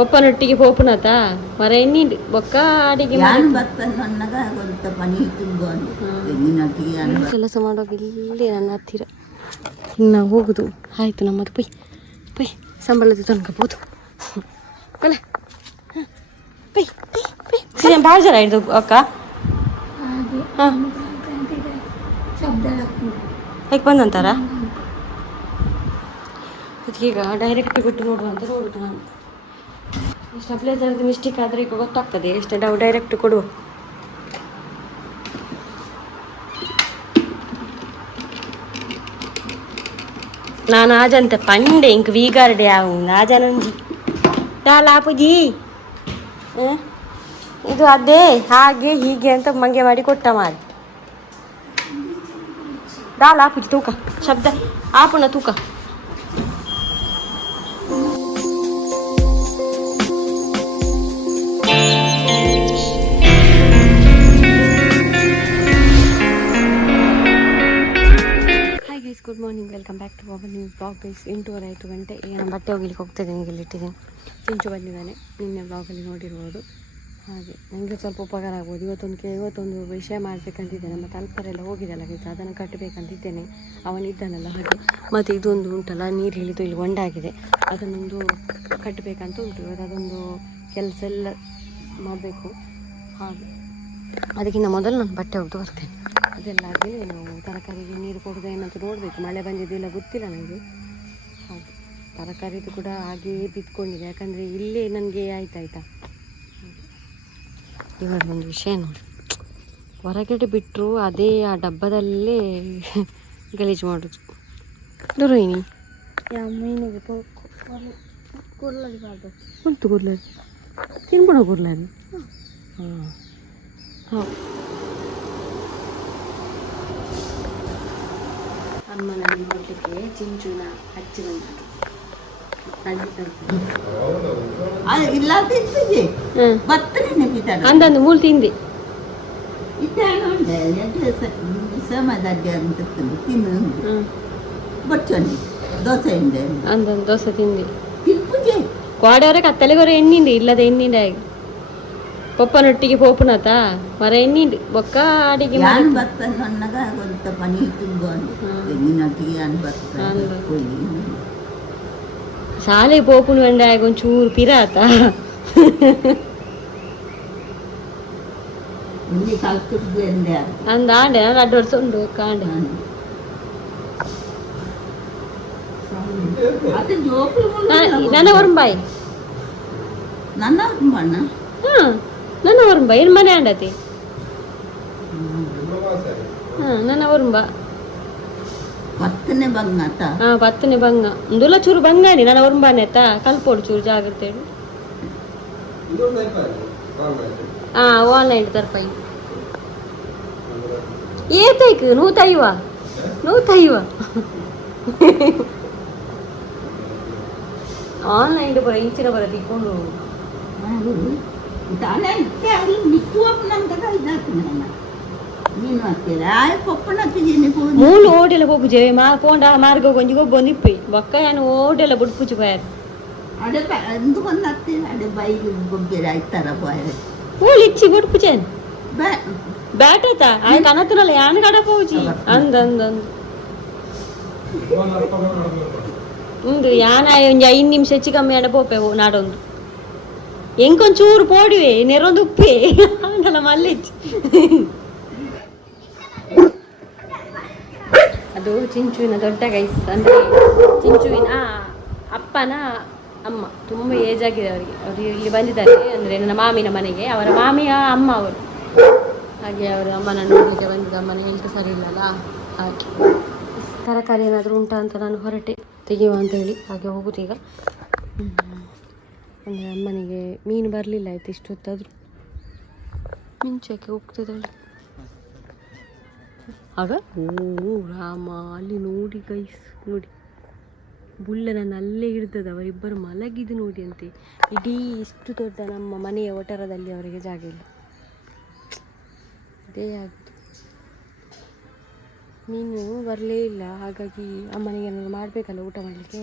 ಪಪ್ಪನೊಟ್ಟಿಗೆ ಪೋಪುನತ ಮರ ಎನ್ನಿಂಡು ಬೊಕ್ಕ ಅಡಿಗೆ ಕೆಲಸ ಮಾಡೋಕೆ ಇಲ್ಲಿ ನನ್ನ ಹತ್ತಿರ ನಾವು ಹೋಗುದು ಆಯ್ತು ನಮ್ಮದು ಪೈ ಪೈ ಸಂಬಳದ ತನಕಬಹುದು ಕಲೆ ಪೈ ಪೈ ಪೈ ಸೀಸನ್ ಭಾಳ ಜನ ಹಿಡಿದು ಅಕ್ಕ ಹಾಂ ಹೇಗೆ ಬಂದಂತಾರ ಅದಕ್ಕೀಗ ಡೈರೆಕ್ಟ್ ಬಿಟ್ಟು ನೋಡುವಂತ ನೋಡುದು ನಾನು ಎಷ್ಟು ಪ್ಲೇಸಲ್ಲಿ ಮಿಸ್ಟೇಕ್ ಆದರೆ ಈಗ ಗೊತ್ತಾಗ್ತದೆ ಎಷ್ಟು ನಾವು ಡೈರೆಕ್ಟ್ ಕೊಡುವ ನಾನು ಆಜಂತ ಪಂಡೆ ಇಂಕ ವೀಗಾರ್ಡೆ ಅವು ಆಜನಂಜಿ ಲಾಪುಜಿ ಇದು ಅದೇ ಹಾಗೆ ಹೀಗೆ ಅಂತ ಮಂಗೆ ಮಾಡಿ ಕೊಟ್ಟ ಮಾರಿ ಲಾಪುಜಿ ತೂಕ ಶಬ್ದ ಆಪುನ ತೂಕ good morning welcome back to our new blog guys 8:30 ಆಯಿತು ಗಂಟೆ ಈಗ ನಾನು ಬಟ್ಟೆ ಹೋಗ್ಲಿಕ್ಕೆ ಹೋಗ್ತಿದ್ದೀನಿ ಇಲ್ಲಿ ಇಟ್ಟಿದ್ದೀನಿ ಚಿಂಚು ಬಂದಿದ್ದಾನೆ ನಿನ್ನೆ ಬ್ಲಾಗಲ್ಲಿ ನೋಡಿರ್ಬೋದು ಹಾಗೆ ನನಗೆ ಸ್ವಲ್ಪ ಉಪಕಾರ ಆಗ್ಬೋದು ಇವತ್ತೊಂದು ವಿಷಯ ಮಾಡಬೇಕಂತಿದ್ದೇನೆ ಮತ್ತು ಅಲ್ಪರೆಲ್ಲ ಹೋಗಿದ್ದಲ್ಲ ಗೈಸ್ ಅದನ್ನು ಕಟ್ಟಬೇಕಂತಿದ್ದೇನೆ ಅವನಿದ್ದಾನಲ್ಲ ಹಾಗೆ ಮತ್ತು ಇದೊಂದು ಉಂಟಲ್ಲ ನೀರು ಹಿಡಿದು ಇಲ್ಲಿ ಹೊಂಡಾಗಿದೆ ಅದನ್ನೊಂದು ಕಟ್ಟಬೇಕಂತ ಉಂಟು ಇವತ್ತು ಅದೊಂದು ಕೆಲಸ ಎಲ್ಲ ಮಾಡಬೇಕು ಹಾಗೆ ಅದಕ್ಕಿಂತ ಮೊದಲು ನಾನು ಬಟ್ಟೆ ಒಗೆದು ಬರ್ತೇನೆ ಅದೆಲ್ಲ ಆಗಿ ನಾವು ತರಕಾರಿಗೆ ನೀರು ಕೊಡೋದು ಏನಂತ ನೋಡಬೇಕು ಮಳೆ ಬಂದಿದ್ದಿಲ್ಲ ಗೊತ್ತಿಲ್ಲ ನನಗೆ ಹಾಗೆ ತರಕಾರಿದು ಕೂಡ ಹಾಗೇ ಬಿತ್ಕೊಂಡಿದೆ ಯಾಕಂದರೆ ಇಲ್ಲೇ ನನಗೆ ಆಯ್ತಾಯ್ತಾ ಇವಾಗ ಒಂದು ವಿಷಯ ನೋಡಿ ಹೊರಗಡೆ ಬಿಟ್ಟರು ಅದೇ ಆ ಡಬ್ಬದಲ್ಲೇ ಗಲೀಜು ಮಾಡೋದು ದುರೋಹಿನಿ ಯಾವ ಮೀನಿಗೆ ಕೂರ್ಲಾಗಬಾರ್ದು ಕುಂತು ಕೂರ್ಲಾರಿ ತಿನ್ಬಿಡ ಕೂರ್ಲಾರಿ ಹಾಂ ಹೌದು ಅಮ್ಮನಲ್ಲಿ ನೋಡಲಿಕ್ಕೆ ಚಿಂಚುನ ಹಚ್ಚಿ ಅಂದಂದು ಮೂಲ್ ತಿಂದಿ ಅಂದಂದು ದೋಸೆ ತಿಂದಿ ಕ್ವಾಡವರೆ ಕತ್ತಲೆಗೊರೆ ಎಣ್ಣಿಂಡಿ ಇಲ್ಲದ ಎಣ್ಣಿಂಡ ಪಪ್ಪನೊಟ್ಟಿಗೆ ಪೋಪುನತ ಮರ ಎಣ್ಣಿಂಡು ಬೊಕ್ಕ ಅಡಿಗೆ ಶಾಲೆ ಪೋಪುನು ಅಂಡ ಒಂಚೂರು ಪಿರಾತ ಅಂದ ಆಂಡೆ ನಾನು 2 ವರ್ಷ ಉಂಡು ಕಾಂಡೆ ನನ್ನ ಒರಂಬಾಯಿ ಹಾಂ ನನ್ನ ಒರಂಬ ಏನು ಮನೆ ಆಂಡತಿ ಹಾಂ ನನ್ನ ಒರಂಬ ಪತ್ತನೆ ಬಂಗ ಒಂದುಲ್ಲ ಚೂರು ಬಂಗಾನಿ ನನ್ನ ಒರಂಬಾನೆ ಆಯ್ತಾ ಕಲ್ಪೋಡು ಚೂರು ಜಾಗ್ರತೆ ಹಾಂ ಆನ್ಲೈನ್ ತರ್ಪೈ ಏತೈಕ್ ನೂತೈವ ಆನ್ಲೈನ್ ಬರ ಈಚಿನ ಬರ ತಿಕ್ಕೊಂಡು ಮೂಲು ಓಟೆಲ್ಲ ಪೋಪುಜೆ ಪೋಂಡ ಮಾರ್ಗ ಕೊಂಚ ಬಂದಿಪ್ಪಿ ಬೊಕ್ಕ ಏನು ಓಟೆಲ್ಲ ಬುಡ್ಪುಚ್ಚು ಪೋಯಾರ ಓಲ್ ಇಚ್ಚಿ ಬುಡ್ಪುಚೇನ್ ಬ್ಯಾಟತ ಆಯ್ ಕನತನಲ್ಲ ಯಾನ್ ಕಡ ಪೋಜಿ ಅಂದಂದು ಉಂದು ಯಾನ ಒಂಜಿ 5 ನಿಮಿಷ ಹೆಚ್ಚು ಕಮ್ಮಿ ಆಡ ಪೋಪೆ ನಾಡೊಂದು ಎಂಕೊಂಚೂರು ಪೋಡಿವೆ ನೆರೊಂದು ಉಪ್ಪೆ ಆಂಡಲ ಮಲ್ಲಿಚ್ಚಿ ಅದು ಚಿಂಚುವಿನ ದೊಡ್ಡ ಗೈಸ್ ಅಂದರೆ ಚಿಂಚುವಿನ ಅಪ್ಪನ ಅಮ್ಮ ತುಂಬ ಏಜ್ ಆಗಿದೆ ಅವರಿಗೆ ಅವರು ಇಲ್ಲಿ ಬಂದಿದ್ದಾರೆ ಅಂದರೆ ನನ್ನ ಮಾಮಿನ ಮನೆಗೆ ಅವರ ಮಾಮಿಯ ಅಮ್ಮ ಅವರು ಹಾಗೆ ಅವರು ಅಮ್ಮನ ನೋಡಲಿಕ್ಕೆ ಬಂದಿದ್ದ ಅಮ್ಮನ ಹೆಲ್ತ್ ಸರಿ ಇಲ್ಲಲ್ಲ ಹಾಗೆ ತರಕಾರಿ ಏನಾದರೂ ಉಂಟಾ ಅಂತ ನಾನು ಹೊರಟೆ ತೆಗೆಯುವ ಅಂತೇಳಿ ಹಾಗೆ ಹೋಗುದು ಈಗ ಅಂದರೆ ಅಮ್ಮನಿಗೆ ಮೀನು ಬರಲಿಲ್ಲ ಆಯ್ತು ಇಷ್ಟೊತ್ತಾದರೂ ಮಿಂಚಕ್ಕೆ ಹೋಗ್ತಿದ್ದಾಳೆ ಆಗ ಓ ರಾಮ ಅಲ್ಲಿ ನೋಡಿ ಗೈಸ್ ನೋಡಿ ಬುಳ್ಳ ನಾನು ಅಲ್ಲೇ ಹಿಡ್ದದ ಅವರಿಬ್ಬರು ಮಲಗಿದ್ದು ನೋಡಿ ಅಂತೆ ಇಡೀ ಇಷ್ಟು ದೊಡ್ಡ ನಮ್ಮ ಮನೆಯ ಒಟರದಲ್ಲಿ ಅವರಿಗೆ ಜಾಗ ಇಲ್ಲ ಅದೇ ಆಗುದು ಮೀನು ಬರಲೇ ಇಲ್ಲ ಹಾಗಾಗಿ ಅಮ್ಮನಿಗೆ ಏನಾದ್ರು ಮಾಡಬೇಕಲ್ಲ ಊಟ ಮಾಡಲಿಕ್ಕೆ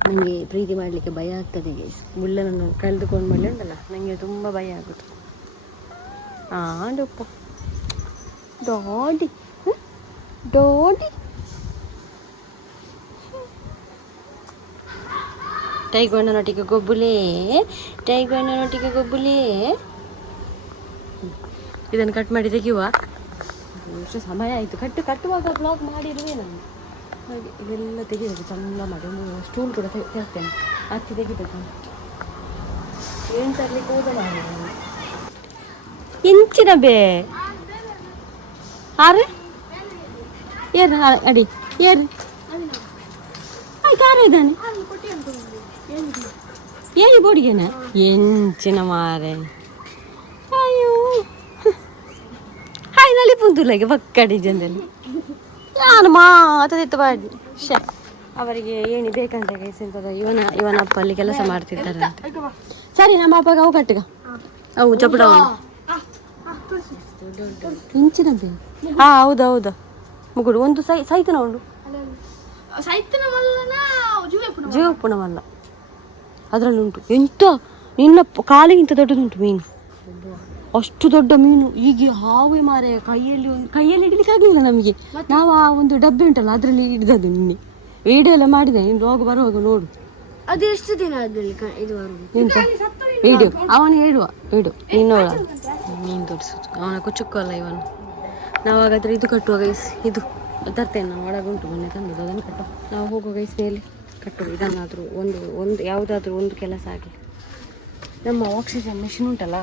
ನನಗೆ ಪ್ರೀತಿ ಮಾಡಲಿಕ್ಕೆ ಭಯ ಆಗ್ತದೆ ಗೈಸ್. ಬುಳ್ಳನನ್ನು ಕಳೆದುಕೊಂಡು ಮೇಲೆ ಉಂಟಲ್ಲ, ನನಗೆ ತುಂಬ ಭಯ ಆಗೋದು. ಡೊಪ್ಪ ಡಾಡಿ ಡಾಡಿ ಟೈಗಣ್ಣನೊಟ್ಟಿಗೆ ಗೊಬ್ಬುಲೇ, ಟೈಗಣ್ಣನೊಟ್ಟಿಗೆ ಗೊಬ್ಬುಲೇ. ಇದನ್ನು ಕಟ್ ಮಾಡಿ ತೆಗೆಯುವ. ಎಷ್ಟು ಸಮಯ ಆಯಿತು. ಕಟ್ಟುವಾಗ ಬ್ಲಾಗ್ ಮಾಡಿರುವೆ ನಾನು. ಹಾಗೆ ಇದೆಲ್ಲ ತೆಗಿಬೇಕು ಚಂದ ಮಾಡಿ. ಒಂದು ಸ್ಟೂಲ್ ಕೂಡ ತರ್ತೇನೆ, ಹತ್ತಿ ತೆಗಿಬೇಕು. ಏನು ತರಲಿಕ್ಕೆ ಹೋದ ಮಾಡಿ ಇಂಚಿನ ಬೇ ಆರು ಏರು ಅಡಿ ಏರು ಆಯ್ತು. ಆರ ಇದ್ದಾನೆ ಏನು ಬೋಡಿಗೆನ ಎಂಚಿನ ಮಾರೆ. ಅಯ್ಯೋ ಹಾಯ್ ನಲ್ಲಿ ಪುಂತುಲಾಗೆ ಬಕ್ಕಡಿ ಜನದಲ್ಲಿ ನಾನು ಮಾತಾದಿತ್ತು ಬಾಡಿ ಶೇ. ಅವರಿಗೆ ಏನು ಬೇಕಂತ ಗೈಸಂತದ ಇವನ ಅಪ್ಪ ಅಲ್ಲಿ ಕೆಲಸ ಮಾಡ್ತಿದ್ದಾರೆ ಅಂತ. ಸರಿ ನಮ್ಮ ಅಪ್ಪಗ ಅವು ಕಟ್ಟಗ ಅವು ಚಪಡ ಇಂಚಿನ ಬೇ. ಹೌದೌದು ಮುಗುಡು ಒಂದು ಸೈತನ ಉಂಡು ಜೀವಪ್ಪುಣವಲ್ಲ ಅದರಲ್ಲಿ ಉಂಟು. ಎಂತ ನಿನ್ನ ಕಾಲಿಗಿಂತ ದೊಡ್ಡದುಂಟು ಮೀನು, ಅಷ್ಟು ದೊಡ್ಡ ಮೀನು. ಈಗ ಹಾವೇ ಮಾರೆ ಕೈಯಲ್ಲಿ ಹಿಡಿಲಿಕ್ಕೆ ಆಗಲಿಲ್ಲ ನಮಗೆ. ನಾವು ಆ ಒಂದು ಡಬ್ಬೆ ಉಂಟಲ್ಲ ಅದರಲ್ಲಿ ಹಿಡಿದದ್ದು. ನಿನ್ನೆ ವಿಡಿಯೋ ಎಲ್ಲ ಮಾಡಿದೆ, ನೀನು ರೋಗ ಬರುವಾಗ ನೋಡು. ಅದು ಎಷ್ಟು ದಿನ ಆದ್ಮೇಲೆ ಇದು ಎಂತ ವಿಡಿಯೋ ಅವನು ಹೇಳುವ ವಿಡಿಯೋ ನೀನು ನೋಡ. ಮೀನು ತೋರಿಸೋದು ಅವನ ಕುಚುಕ್ಕು ಅಲ್ಲ ಇವನು. ನಾವು ಹಾಗಾದರೆ ಇದು ಕಟ್ಟುವ ಗೈಸ್. ಇದು ತರ್ತೇನೆ ನಾವು, ಒಳಗುಂಟು ಮೊನ್ನೆ ತಂದದ್ದು, ಅದನ್ನು ಕಟ್ಟುವ. ನಾವು ಹೋಗುವ ಗೈಸ್ ಮೇಲೆ ಕಟ್ಟುವ. ಇದನ್ನಾದರೂ ಒಂದು ಯಾವುದಾದ್ರೂ ಒಂದು ಕೆಲಸ ಆಗಲಿ. ನಮ್ಮ ಆಕ್ಸಿಜನ್ ಮೆಷಿನ್ ಉಂಟಲ್ಲ,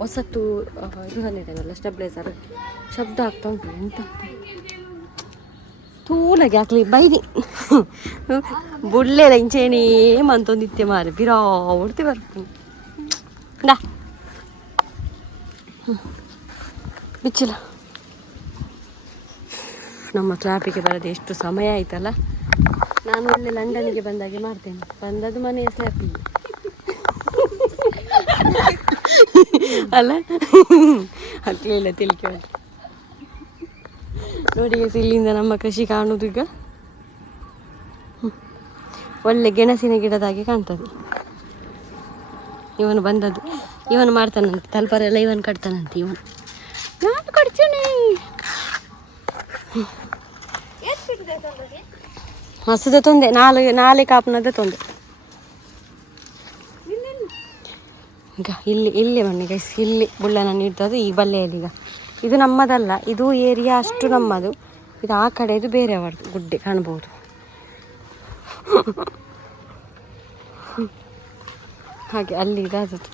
ಹೊಸತ್ತು ಇದು ತಂದಿದ್ದೇನಲ್ಲ ಸ್ಟೆಬ್ಲೈಸರ್, ಶಬ್ದ ಆಗ್ತಾ ಉಂಟು. ಎಂತ ತೂಲಾಗಿ ಹಾಕ್ಲಿ ಬೈದಿ ಬುಳ್ಳೆಲ್ಲ ಇಂಚೇಣಿ ಮಂತೊಂದಿತ್ತೆ ಮಾರೆ ಬಿರಾಡ್ತಿ ಬರ್ತೀನಿ ನಾ ಬಿಚ್ಚಿಲ್ಲ. ನಮ್ಮ ಟ್ರಾಫಿಕ್ಗೆ ಬರೋದು ಎಷ್ಟು ಸಮಯ ಆಯ್ತಲ್ಲ. ನಾನು ಒಳ್ಳೆ ಲಂಡನ್ನಿಗೆ ಬಂದಾಗೆ ಮಾಡ್ತೇನೆ. ಬಂದದ್ದು ಮನೆಯ ಸ್ಲ್ಯಾಪಿಗೆ ಅಲ್ಲ ಹತ್ತಲಿಲ್ಲ ತಿಳ್ಕೆ ನೋಡಿ. ಇಲ್ಲಿಂದ ನಮ್ಮ ಕೃಷಿ ಕಾಣುವುದು ಈಗ ಒಳ್ಳೆ ಗೆಣಸಿನ ಗಿಡದಾಗೆ ಕಾಣ್ತದೆ. ಇವನು ಬಂದದ್ದು, ಇವನು ಮಾಡ್ತಾನಂತೆ ತಲ್ಪರೆಲ್ಲ ಇವನು ಕಟ್ತಾನಂತೆ. ಇವನು ನಾನು ಕೊಡ್ತೀನಿ. ಹಸದ ತೊಂದೆ ನಾಳೆ ಕಾಪನದ ತೊಂದೆ. ಈಗ ಇಲ್ಲಿ ಬನ್ನಿ ಗೈಸ್, ಇಲ್ಲಿ ಬುಳ್ಳನ ಇರ್ತದೆ ಈ ಬಲ್ಲೆಯಲ್ಲಿ. ಈಗ ಇದು ನಮ್ಮದಲ್ಲ, ಇದು ಏರಿಯಾ ಅಷ್ಟು ನಮ್ಮದು. ಇದು ಆ ಕಡೆ ಇದು ಬೇರೆಯವ್ರದ್ದು. ಗುಡ್ಡೆ ಕಾಣ್ಬೋದು. ಹಾಗೆ ಅಲ್ಲಿ ಇದಾದದು.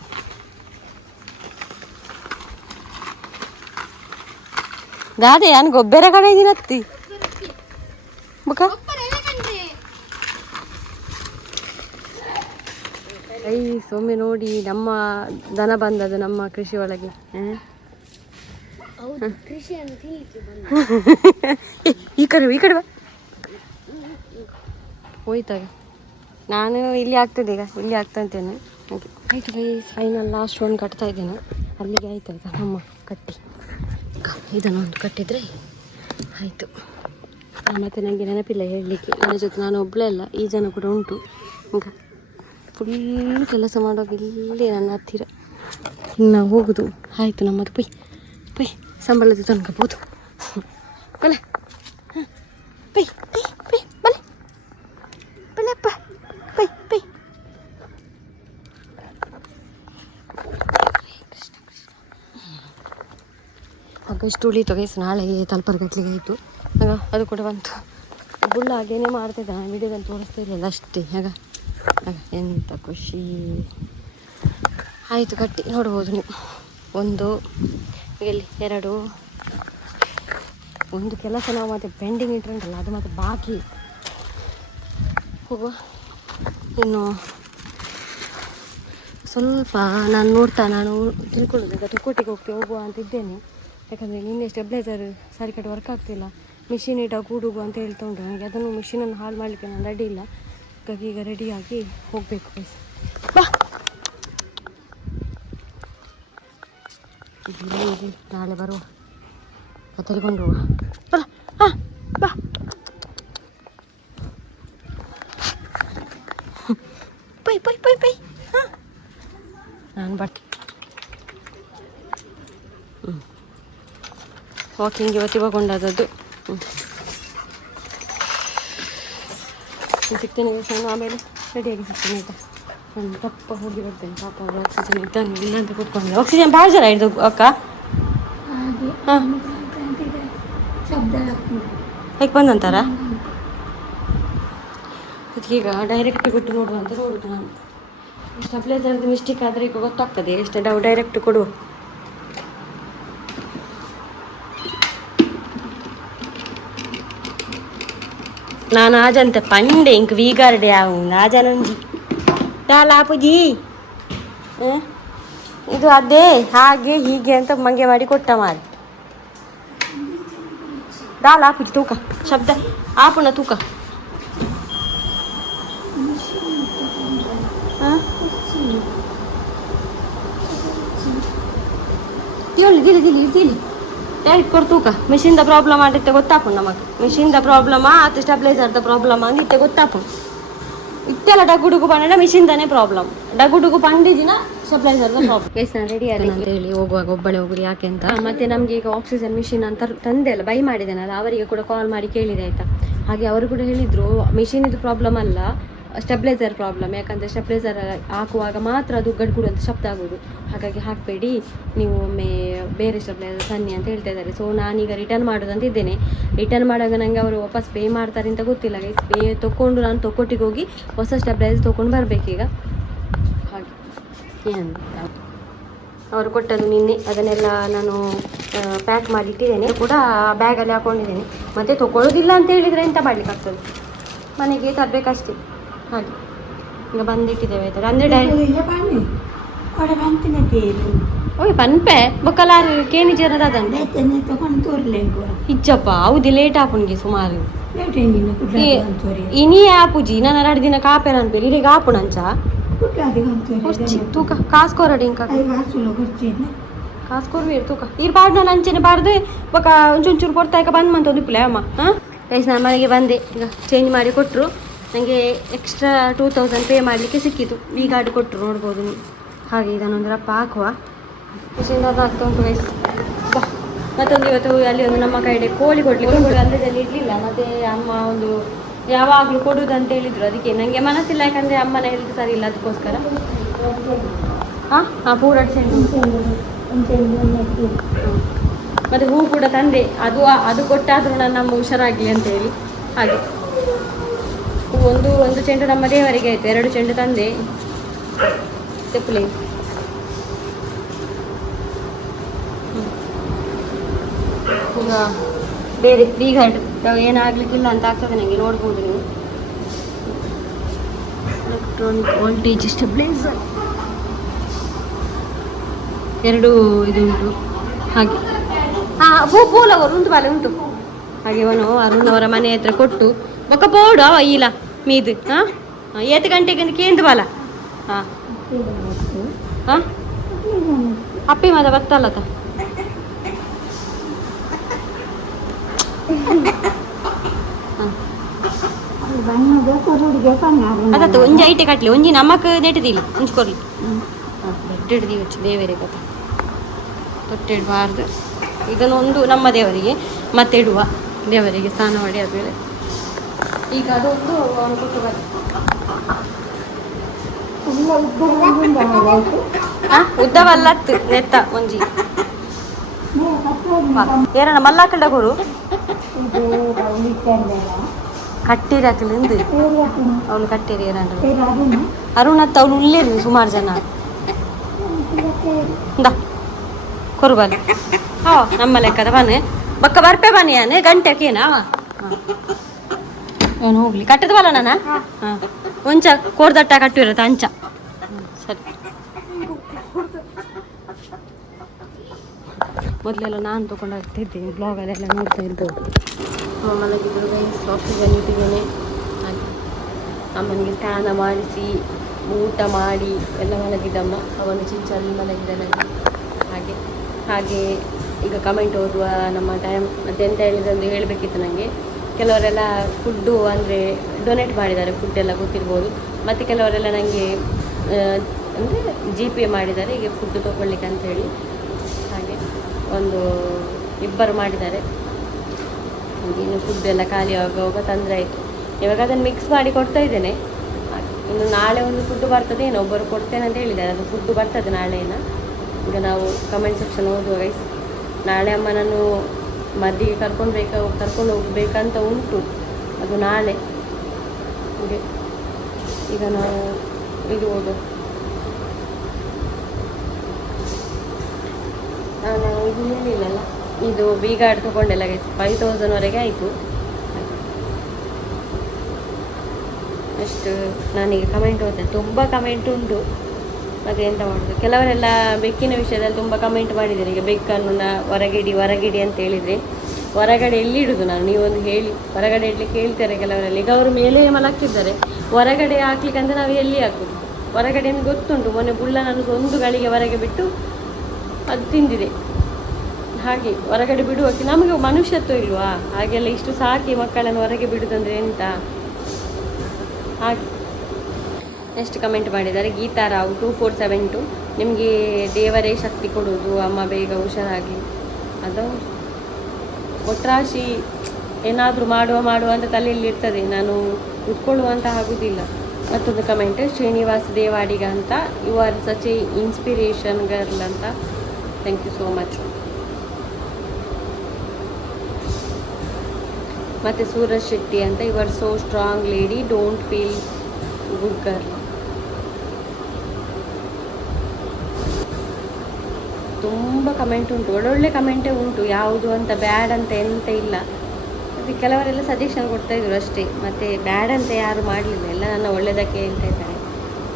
ದಾದೆ ನಾನು ಗೊಬ್ಬರ ಕಡೆ ಇದೀನಿ ಹತ್ತಿ ಬುಕ ಐ ಸೊಮ್ಮೆ ನೋಡಿ ನಮ್ಮ ದನ ಬಂದದ್ದು ನಮ್ಮ ಕೃಷಿ ಒಳಗೆ. ಈ ಕಡೆ ಬಾ ಹೋಯ್ತಾಗ. ನಾನು ಇಲ್ಲಿ ಆಗ್ತದೆ, ಈಗ ಇಲ್ಲಿ ಆಗ್ತಂತೇನೆ. ಹಾಗೆ ಆಯಿತು ಗೈಸ್, ಫೈನಲ್ ಲಾಸ್ಟ್ ಒಂದು ಕಟ್ತಾ ಇದ್ದೇನೆ. ಅಲ್ಲಿಗೆ ಆಯ್ತಾಯ್ತಾ ನಮ್ಮ ಕಟ್ಟಿ. ಇದನ್ನೊಂದು ಕಟ್ಟಿದರೆ ಆಯಿತು. ಮತ್ತು ನನಗೆ ನೆನಪಿಲ್ಲ ಹೇಳಲಿಕ್ಕೆ, ನನ್ನ ಜೊತೆ ನಾನು ಒಬ್ಬಳೇ ಅಲ್ಲ, ಈ ಜನ ಕೂಡ ಉಂಟು. ಈಗ ಫುಲ್ ಕೆಲಸ ಮಾಡೋದು ಇಲ್ಲೇ ನನ್ನ ಹತ್ತಿರ. ನಾವು ಹೋಗೋದು ಆಯಿತು ನಮ್ಮದು. ಪೈ ಸಂಬಳದ ತನಕಬೋದು ಬಲೆ ಪೈ ಪೈ ಪೈ ಬಲೆ ಬಲೆಪ್ಪ ಪೈ ಪೈ. ಆಗಷ್ಟು ಉಳಿತು ಗೈಸ್, ನಾಳೆಗೆ ತಲುಪರ್ಗಟ್ಲಿಗೆ ಆಯಿತು. ಆಗ ಅದು ಕೂಡ ಬಂತು. ಬುಳ್ಳ ಹಾಗೇನೆ ಮಾಡ್ತಿದ್ದೆ, ನಾನು ವಿಡಿಯೋದಲ್ಲಿ ತೋರಿಸ್ತಾ ಇರಲಿಲ್ಲ ಅಷ್ಟೇ. ಆಗ ಎಂಥ ಖುಷಿ ಆಯಿತು. ಕಟ್ಟಿ ನೋಡ್ಬೋದು ನೀವು. ಒಂದು ಎಲ್ಲಿ ಎರಡು ಒಂದು ಕೆಲಸ ನಾವು ಮತ್ತೆ ಪೆಂಡಿಂಗ್ ಇಟ್ಕೊಂಡಲ್ಲ, ಅದು ಮತ್ತೆ ಬಾಕಿ. ಹೋಗುವ ಇನ್ನು ಸ್ವಲ್ಪ ನಾನು ತಿಳ್ಕೊಳ್ಳೋದು. ಈಗ ತುಕೋಟಿಗೆ ಹೋಗುವ ಅಂತಿದ್ದೇನೆ. ಯಾಕಂದರೆ ನಿನ್ನೆ ಸ್ಟೆಬ್ಲೈಸರ್ ಸರಿ ಕಟ್ಟು ವರ್ಕ್ ಆಗ್ತಿಲ್ಲ. ಮಿಷಿನ್ ಇಟ್ಟಾಗ ಕೂಡುಗು ಅಂತ ಹೇಳ್ತಾ ಉಂಟು. ನನಗೆ ಅದನ್ನು ಮಿಷಿನನ್ನು ಹಾಳು ಮಾಡಲಿಕ್ಕೆ ನಾನು ರೆಡಿ ಇಲ್ಲ. ಹಾಗಾಗಿ ಈಗ ರೆಡಿಯಾಗಿ ಹೋಗಬೇಕು. ಬಾ ನಾಳೆ ಬರುವ ತೆಗೆದುಕೊಂಡು ಹೋಗುವ. ಬಾ ಹಾಂ ಬಾ ವಾಕಿಂಗ್ ಇವತ್ತು ಇವಾಗೊಂಡದ್ದು. ಸಿಗ್ತೇನೆ ನಾನು ಆಮೇಲೆ ರೆಡಿಯಾಗಿ ಸಿಗ್ತೇನೆ ಆಯಿತಾ. ನಾನು ತಪ್ಪ ಹೋಗಿ ಬರ್ತೇನೆ. ಪಾಪ ಅವರು ಆಕ್ಸಿಜನ್ ಇದ್ದಾನೆ ಇಲ್ಲ ಅಂತ ಕೂತ್ಕೊಂಡು. ಆಕ್ಸಿಜನ್ ಭಾಳ ಜನ ಹಿಡಿದು ಅಕ್ಕ. ಹಾಂ ಹೇಗೆ ಬಂದಂತಾರ ಅದಕ್ಕೀಗ ಡೈರೆಕ್ಟ್ ಕೊಟ್ಟು ನೋಡುವ ಅಂತ ನೋಡುದು ನಾನು. ಸ್ಟೆಬಿಲೈಸರ್ದು ಮಿಸ್ಟೇಕ್ ಆದರೆ ಈಗ ಗೊತ್ತಾಗ್ತದೆ ಎಷ್ಟು ಡೈರೆಕ್ಟ್ ಕೊಡುವ. ನಾನು ಆಜಂತ ಪಂಡೆ ಇಂಕ ವೀಗಾರ್ಡೆ ಅವು ಆಜನಂಜಿ ಲಾಪುಜಿ ಇದು ಅದೇ ಹಾಗೆ ಹೀಗೆ ಅಂತ ಮಂಗೆ ಮಾಡಿ ಕೊಟ್ಟ ಮಾರಿ ದಾಲ್ ಆಪುಜಿ ತೂಕ ಶಬ್ದ ಆಪುಣ ತೂಕ. ತಿಳಿ ಡೈರೆಕ್ಟ್ ಕೊಡು ತೂಕ. ಮಿಷಿನ್ದ ಪ್ರಾಬ್ಲಮ್ ಆಗಿತ್ತೆ ಗೊತ್ತಾಪು ನಮಗೆ. ಮಿಷಿನ್ದ ಪ್ರಾಬ್ಲಮಾ ಅಥವಾ ಸ್ಟೆಬಿಲೈಸರ್ದ ಪ್ರಾಬ್ಲಮ್ ಅಂದಿತ್ತೆ ಗೊತ್ತಾಪು. ಇತ್ತೆಲ್ಲ ಡಗುಡುಗು ಪಂಡ ಮಿಷಿನ್ದಾನೇ ಪ್ರಾಬ್ಲಮ್. ಡಗುಡುಗು ಪಂಡಿಜಿನ ಸ್ಟೆಬಿಲೈಸರ್ದ ಪ್ರಾಬ್ಲಮ್. ಗೈಸ್ ನಾನು ರೆಡಿ ಆದ ಅಂತ ಹೇಳಿ ಹೋಗುವಾಗ ಒಬ್ಬಳೆ ಹೋಗುದು ಯಾಕೆ ಅಂತ. ಮತ್ತೆ ನಮಗೆ ಈಗ ಆಕ್ಸಿಜನ್ ಮಿಷಿನ್ ಅಂತ ತಂದೆ ಅಲ್ಲ ಬೈ ಮಾಡಿದ್ದೇನಲ್ಲ ಅವರಿಗೆ ಕೂಡ ಕಾಲ್ ಮಾಡಿ ಕೇಳಿದೆ ಆಯಿತಾ. ಹಾಗೆ ಅವರು ಕೂಡ ಹೇಳಿದರು ಮಿಷಿನ್ ಇದು ಪ್ರಾಬ್ಲಮ್ ಅಲ್ಲ ಸ್ಟೆಬಿಲೈಸರ್ ಪ್ರಾಬ್ಲಮ್. ಯಾಕಂದರೆ ಸ್ಟೆಬಿಲೈಸರ್ ಹಾಕುವಾಗ ಮಾತ್ರ ಅದು ಗಡ್ಗುಡು ಅಂತ ಶಬ್ದ ಆಗೋದು. ಹಾಗಾಗಿ ಹಾಕಬೇಡಿ ನೀವು ಒಮ್ಮೆ ಬೇರೆ ಸ್ಟೆಬಿಲೈಸರ್ ತನ್ನಿ ಅಂತ ಹೇಳ್ತಾ ಇದ್ದಾರೆ. ಸೊ ನಾನೀಗ ರಿಟರ್ನ್ ಮಾಡೋದು ಅಂತ ಇದ್ದೇನೆ. ರಿಟರ್ನ್ ಮಾಡುವಾಗ ನನಗೆ ಅವರು ವಾಪಸ್ ಪೇ ಮಾಡ್ತಾರೆ ಅಂತ ಗೊತ್ತಿಲ್ಲ ಗೈಸ್. ಪೇ ತೊಗೊಂಡು ನಾನು ತೊಗೊಟ್ಟಿಗೆ ಹೋಗಿ ಹೊಸ ಸ್ಟೆಬಿಲೈಸರ್ ತೊಗೊಂಡು ಬರಬೇಕೀಗ. ಹಾಗೆ ಏನಂತ ಅವರು ಕೊಟ್ಟದ್ದು ನಿನ್ನೆ ಅದನ್ನೆಲ್ಲ ನಾನು ಪ್ಯಾಕ್ ಮಾಡಿ ಇಟ್ಟಿದ್ದೇನೆ ಕೂಡ ಬ್ಯಾಗಲ್ಲಿ ಹಾಕ್ಕೊಂಡಿದ್ದೇನೆ. ಮತ್ತು ತೊಗೊಳ್ಳೋದಿಲ್ಲ ಅಂತ ಹೇಳಿದರೆ ಎಂತ ಮಾಡಲಿಕ್ಕಾಗ್ತದೆ, ಮನೆಗೆ ತರಬೇಕಷ್ಟೇ. ಹಾಗೆ ಈಗ ಬಂದಿಟ್ಟಿದ್ದೇವೆ ಆಯ್ತಾರೆ ಅಂದರೆ ಓಯ್ ಪನ್ಪೆ ಬೊಕ್ಕಲಾರು ಕೇನಿ ಜರದ ಇಚ್ಚಪ್ಪ ಹೌದು ಲೇಟ್ ಆಪುನಿಗೆ ಸುಮಾರು ಇನಿ ಆಪುಜಿ ನಾನು 2 ದಿನ ಕಾಪೆ ಅನ್ಪೇರಿ ಈಗ ಆಪುಣಂಚ ತೂಕ ಕಾಸ್ಕೋರಡಿ ಇಂಕ ಕಾಸ್ಕೋರ್ಬೇರು ತೂಕ ಇರ್ ಬಾರ್ದು ಅಂಚೆನೆ ಬಾರ್ದು ಬೊಕ್ಕ ಒಂಚೂರು ಕೊಡ್ತಾಯಿಕ ಬಂದು ಮಂತ ಒಂದು ಪ್ಲೇ ಅಮ್ಮ. ಹಾಂ ಗೈಸ್ ನಾನು ಮನೆಗೆ ಬಂದೆ. ಈಗ ಚೇಂಜ್ ಮಾಡಿ ಕೊಟ್ಟರು ನನಗೆ ಎಕ್ಸ್ಟ್ರಾ 2000 ಪೇ ಮಾಡಲಿಕ್ಕೆ ಸಿಕ್ಕಿತು. ಈ ಗಾಡಿ ಕೊಟ್ಟರು ನೋಡ್ಬೋದು ನೀವು. ಹಾಗೆ ಇದನ್ನೊಂದು ರಪ್ಪ ಹಾಕುವ ಖುಷಿಯಿಂದ ಅದು ಆಗ್ತಾ ಉಂಟು ಗೈಸ್. ಮತ್ತೊಂದು ಇವತ್ತು ಅಲ್ಲಿ ಒಂದು ನಮ್ಮ ಕೈಡೆ ಕೋಳಿ ಕೊಡಲಿಕ್ಕೆ ಅಲ್ಲದಲ್ಲಿ ಇರಲಿಲ್ಲ. ಮತ್ತು ಅಮ್ಮ ಒಂದು ಯಾವಾಗಲೂ ಕೊಡುವುದು ಅಂತ ಹೇಳಿದರು. ಅದಕ್ಕೆ ನನಗೆ ಮನಸ್ಸಿಲ್ಲ, ಯಾಕಂದರೆ ಅಮ್ಮನ ಹೆಲ್ತ್ ಸರಿ ಇಲ್ಲ ಅದಕ್ಕೋಸ್ಕರ. ಹಾಂ ಹಾಂ ಪೂರ ಮತ್ತು ಹೂ ಕೂಡ ತಂದೆ. ಅದು ಕೊಟ್ಟಾದರೂ ನನ್ನ ಹುಷಾರಾಗಲಿ ಅಂತ ಹೇಳಿ. ಹಾಗೆ ಒಂದು ಚೆಂಡು ನಮ್ಮ ದೇವರಿಗೆ ಆಯಿತು. 2 ಚೆಂಡು ತಂದೆ ತೆಪ್ಪಲೆ. ಈಗ ಬೇರೆ ಬೀಗಾರ್ಡ್ ಏನಾಗಲಿಕ್ಕಿಲ್ಲ ಅಂತ ಆಗ್ತದೆ ನನಗೆ. ನೋಡ್ಬೋದು ನೀವು ಎಲೆಕ್ಟ್ರಾನಿಕ್ ವೋಲ್ಟೇಜ್ ಸ್ಟೆಬಿಲೈಸರ್ 2 ಇದು ಉಂಟು. ಹಾಗೆ ಹಾಂ ಪೂಲವರು ಉಂಟು ಬಾಲೆ ಉಂಟು. ಹಾಗೆ ಅವನು ಅರುಣ್ ಅವರ ಮನೆ ಹತ್ರ ಕೊಟ್ಟು ಬೊಕ್ಕ ಪೋಡು ಅವ ಇಲ್ಲ ಮೀದು. ಹಾಂ 7 ಗಂಟೆಗೆ ಕೇಂದು ಬಾಲ. ಹಾಂ ಹಾಂ ಅಪ್ಪಿ ಮಾದ ಬತ್ತಲ್ಲತ ಅದತ್ತು ಒಂಜಿ ಐಟೆ ಕಟ್ಲಿ ಒಂಜಿ ನಮಕ್ ನೆಟ್ಟದಿಲ್ಲ ಉಂಚ್ಕೊರ್ಲಿ. ಹಾಂ ದೊಡ್ಡದು ಹಚ್ಚಿ ದೇವರೇ ಕಥ ತೊಟ್ಟಿಡಬಾರ್ದು. ಇದನ್ನೊಂದು ನಮ್ಮ ದೇವರಿಗೆ ಮತ್ತೆ ಇಡುವ ದೇವರಿಗೆ ಸ್ನಾನ ಮಾಡಿ ಆದಮೇಲೆ. ಈಗ ಅದೊಂದು ಅವನು ಕೊಟ್ಟು ಬನ್ನಿ. ಹಾಂ ಉದ್ದವಲ್ಲತ್ತು ನೆತ್ತ ಒಂಜಿ ಏರಣ್ಣ ಮಲ್ಲಾಕಲ್ಡ ಕೊಡು ಕಟ್ಟಿರಕ್ಲಿಂದು ಅವನು ಕಟ್ಟಿರಿ ಏರಣ್ಣ ಅರುಣತ್ತ ಅವನು ಉಳ್ಳೇರಿ ಸುಮಾರು ಜನ ಕೊರ್ಬಾಲಿ. ಹೋ ನಮ್ಮ ಲೆಕ್ಕದ ಬನ್ನಿ ಬಕ್ಕ ಬರ್ಪೆ ಬನ್ನಿ ಅನೇ ಗಂಟೆಕೇನಾ. ಹಾಂ ಅವನು ಹೋಗ್ಲಿ ಕಟ್ಟದ ಬಲ್ಲ ನಾನ. ಹಾಂ ಒಂಚ ಕೋರ್ದಟ್ಟ ಕಟ್ಟಿರತ್ತೆ ಅಂಚ. ಸರಿ ಮೊದಲೆಲ್ಲ ನಾನು ತೊಗೊಂಡು ಹೋಗ್ತಿದ್ದೀನಿ ಬ್ಲಾಗಲ್ಲೆಲ್ಲ ನೋಡ್ತಾ ಇದ್ದವು. ಮಲಗಿದ್ರು ಗೈಸ್ ಆಕ್ಸಿಜನ್ ಇಟ್ಟಿದ್ದೇನೆ. ಹಾಗೆ ಅಮ್ಮನಿಗೆ ಸ್ನಾನ ಮಾಡಿಸಿ ಊಟ ಮಾಡಿ ಎಲ್ಲ ಮಲಗಿದ್ದಮ್ಮ. ಅವನು ಚಿಂಚಲ್ಲಿ ಮಲಗಿದ್ದಾನೆ. ಹಾಗೆ ಹಾಗೆ ಈಗ ಕಮೆಂಟ್ ಓದುವ ನಮ್ಮ ಟೈಮ್. ಮತ್ತೆ ಎಂತ ಹೇಳಿದಂದು ಹೇಳಬೇಕಿತ್ತು ನನಗೆ. ಕೆಲವರೆಲ್ಲ ಫುಡ್ಡು ಅಂದರೆ ಡೊನೇಟ್ ಮಾಡಿದ್ದಾರೆ, ಫುಡ್ಡೆಲ್ಲ ಗೊತ್ತಿರ್ಬೋದು. ಮತ್ತು ಕೆಲವರೆಲ್ಲ ನನಗೆ ಅಂದರೆ GPay ಮಾಡಿದ್ದಾರೆ ಈಗ ಫುಡ್ಡು ತೊಗೊಳ್ಲಿಕ್ಕೆ ಅಂಥೇಳಿ. ಹಾಗೆ ಒಂದು ಇಬ್ಬರು ಮಾಡಿದ್ದಾರೆ. ಇನ್ನು ಫುಡ್ ಎಲ್ಲ ಖಾಲಿ ಆಗುವಾಗ ತೊಂದರೆ ಆಯಿತು. ಇವಾಗ ಅದನ್ನು ಮಿಕ್ಸ್ ಮಾಡಿ ಕೊಡ್ತಾ ಇದ್ದೇನೆ. ಇನ್ನು ನಾಳೆ ಒಂದು ಫುಡ್ ಬರ್ತದೆ, ಒಬ್ಬರು ಕೊಡ್ತೇನೆ ಅಂತ ಹೇಳಿದ್ದಾರೆ. ಅದು ಫುಡ್ ಬರ್ತದೆ ನಾಳೆನ. ಈಗ ನಾವು ಕಮೆಂಟ್ ಸೆಕ್ಷನ್ ಓದುವಾಗ ನಾಳೆ ಅಮ್ಮನನ್ನು ಮದ್ದಿಗೆ ಕರ್ಕೊಂಡು ಹೋಗ್ಬೇಕಂತ ಉಂಟು. ಅದು ನಾಳೆ. ಈಗ ನಾವು ಇದು ಓದು ನಾನು ಇದು ಹೇಳಿಲ್ಲಲ್ಲ, ಇದು ಬೀಗಾಡ್ ತೊಗೊಂಡೆಲ್ಲ 5000ವರೆಗೆ ಆಯಿತು. ಅಷ್ಟು ನಾನೀಗ ಕಮೆಂಟ್ ಓದ್ತೇನೆ. ತುಂಬ ಕಮೆಂಟ್ ಉಂಟು, ಮತ್ತೆ ಎಂತ ಮಾಡೋದು. ಕೆಲವರೆಲ್ಲ ಬೆಕ್ಕಿನ ವಿಷಯದಲ್ಲಿ ತುಂಬ ಕಮೆಂಟ್ ಮಾಡಿದ್ದಾರೆ. ಈಗ ಬೆಕ್ಕನ್ನು ಹೊರಗಿಡಿ ಅಂತ ಹೇಳಿದರೆ ಹೊರಗಡೆ ಎಲ್ಲಿಡುದು ನಾನು, ನೀವೊಂದು ಹೇಳಿ. ಹೊರಗಡೆ ಇಡ್ಲಿಕ್ಕೆ ಹೇಳ್ತಾರೆ ಕೆಲವರೆಲ್ಲ. ಈಗ ಅವರು ಮೇಲೆ ಮಲಗ್ತಿದ್ದಾರೆ, ಹೊರಗಡೆ ಹಾಕ್ಲಿಕ್ಕೆ ಅಂದರೆ ನಾವು ಎಲ್ಲಿ ಹಾಕೋದು? ಹೊರಗಡೆ ಅಂತ ಗೊತ್ತುಂಟು. ಮೊನ್ನೆ ಬುಳ್ಳ ನನಗೆ ಒಂದು ಗಳಿಗೆ ಹೊರಗೆ ಬಿಟ್ಟು ಅದು ತಿಂದಿದೆ. ಹಾಗೆ ಹೊರಗಡೆ ಬಿಡುವಕ್ಕೆ ನಮಗೆ ಮನುಷ್ಯತ್ವ ಇಲ್ವಾ? ಹಾಗೆಲ್ಲ ಇಷ್ಟು ಸಾಕಿ ಮಕ್ಕಳನ್ನು ಹೊರಗೆ ಬಿಡುದಂದ್ರೆ ಎಂತ? ಹಾಗೆ ನೆಕ್ಸ್ಟ್ ಕಮೆಂಟ್ ಮಾಡಿದ್ದಾರೆ ಗೀತಾ ರಾವ್ 2472. ನಿಮಗೆ ದೇವರೇ ಶಕ್ತಿ ಕೊಡೋದು, ಅಮ್ಮ ಬೇಗ ಹುಷಾರಾಗಿ. ಅದು ಒಟ್ರಾಶಿ ಏನಾದರೂ ಮಾಡುವ ಅಂತ ತಲೆಯಲ್ಲಿ ಇರ್ತದೆ, ನಾನು ಕುತ್ಕೊಳ್ಳುವಂತ ಆಗೋದಿಲ್ಲ. ಮತ್ತೊಂದು ಕಮೆಂಟ್ ಶ್ರೀನಿವಾಸ್ ದೇವಾಡಿಗ ಅಂತ, you are such a inspiration girl ಅಂತ. Thank you so much. ಮತ್ತು ಸೂರಜ್ ಶೆಟ್ಟಿ ಅಂತ, you are so strong lady, don't feel good girl. ತುಂಬ ಕಮೆಂಟ್ ಉಂಟು, ಒಳ್ಳೊಳ್ಳೆ ಕಮೆಂಟೇ ಉಂಟು, ಯಾವುದು ಅಂತ ಬ್ಯಾಡ್ ಅಂತ ಎಂತ ಇಲ್ಲ. ಅದು ಕೆಲವರೆಲ್ಲ ಸಜೆಷನ್ ಕೊಡ್ತಾಯಿದ್ರು ಅಷ್ಟೇ, ಮತ್ತು ಬ್ಯಾಡ್ ಅಂತ ಯಾರು ಮಾಡಲಿಲ್ಲ, ಎಲ್ಲ ನನ್ನ ಒಳ್ಳೆಯದಕ್ಕೆ ಹೇಳ್ತಾ ಇದ್ದಾರೆ.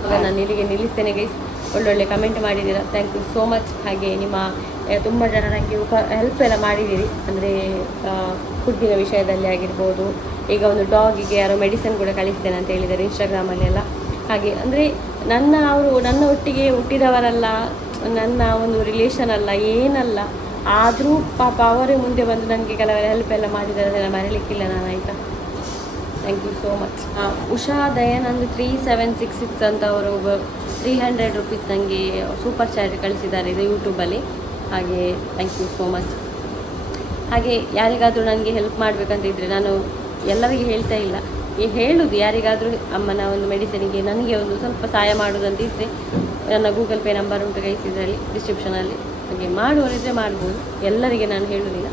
ಇವಾಗ ನಾನು ಇಲ್ಲಿಗೆ ನಿಲ್ಲಿಸ್ತೇನೆ ಗೈಸ್. ಒಳ್ಳೊಳ್ಳೆ ಕಮೆಂಟ್ ಮಾಡಿದ್ದೀರಾ, ಥ್ಯಾಂಕ್ ಯು ಸೋ ಮಚ್. ಹಾಗೆ ನಿಮ್ಮ ತುಂಬ ಜನ ನನಗೆ ಹೆಲ್ಪ್ ಎಲ್ಲ ಮಾಡಿದ್ದೀರಿ, ಅಂದರೆ ಫುಡ್ಡಿನ ವಿಷಯದಲ್ಲಿ ಆಗಿರ್ಬೋದು. ಈಗ ಒಂದು ಡಾಗಿಗೆ ಯಾರೋ ಮೆಡಿಸಿನ್ ಕೂಡ ಕಳಿಸ್ತೇನೆ ಅಂತ ಹೇಳಿದ್ದಾರೆ ಇನ್ಸ್ಟಾಗ್ರಾಮಲ್ಲೆಲ್ಲ. ಹಾಗೆ ಅಂದರೆ ನನ್ನ ಒಟ್ಟಿಗೆ ಹುಟ್ಟಿದವರಲ್ಲ, ನನ್ನ ಒಂದು ರಿಲೇಷನ್ ಅಲ್ಲ, ಏನಲ್ಲ, ಆದರೂ ಪಾಪ ಅವರೇ ಮುಂದೆ ಬಂದು ನನಗೆ ಕೆಲವರು ಹೆಲ್ಪ್ ಎಲ್ಲ ಮಾಡಿದ್ದಾರೆ. ಅದೆಲ್ಲ ಮರೀಲಿಕ್ಕಿಲ್ಲ ನಾನು, ಆಯಿತಾ. Thank you so much. Usha Dayanand 3766 ಅಂತ ಅವರು 300 ರುಪೀಸ್ ನನಗೆ ಸೂಪರ್ ಚಾಟ್ ಕಳಿಸಿದ್ದಾರೆ ಇದು ಯೂಟ್ಯೂಬಲ್ಲಿ. ಹಾಗೆ ಥ್ಯಾಂಕ್ ಯು ಸೋ ಮಚ್. ಹಾಗೆ ಯಾರಿಗಾದರೂ ನನಗೆ ಹೆಲ್ಪ್ ಮಾಡಬೇಕಂತ ಇದ್ದರೆ, ನಾನು ಎಲ್ಲರಿಗೆ ಹೇಳ್ತಾ ಇಲ್ಲ, ಹೇಳುವುದು ಯಾರಿಗಾದರೂ ಅಮ್ಮನ ಒಂದು ಮೆಡಿಸಿನಿಗೆ ನನಗೆ ಒಂದು ಸ್ವಲ್ಪ ಸಹಾಯ ಮಾಡೋದಂತ ಇದ್ದರೆ ನನ್ನ ಗೂಗಲ್ ಪೇ ನಂಬರ್ ಉಂಟು ಗೈಸ್ ಇದರಲ್ಲಿ ಡಿಸ್ಕ್ರಿಪ್ಷನಲ್ಲಿ. ಹಾಗೆ ಮಾಡುವವರಿದ್ದರೆ ಮಾಡ್ಬೋದು, ಎಲ್ಲರಿಗೆ ನಾನು ಹೇಳುವುದಿಲ್ಲ.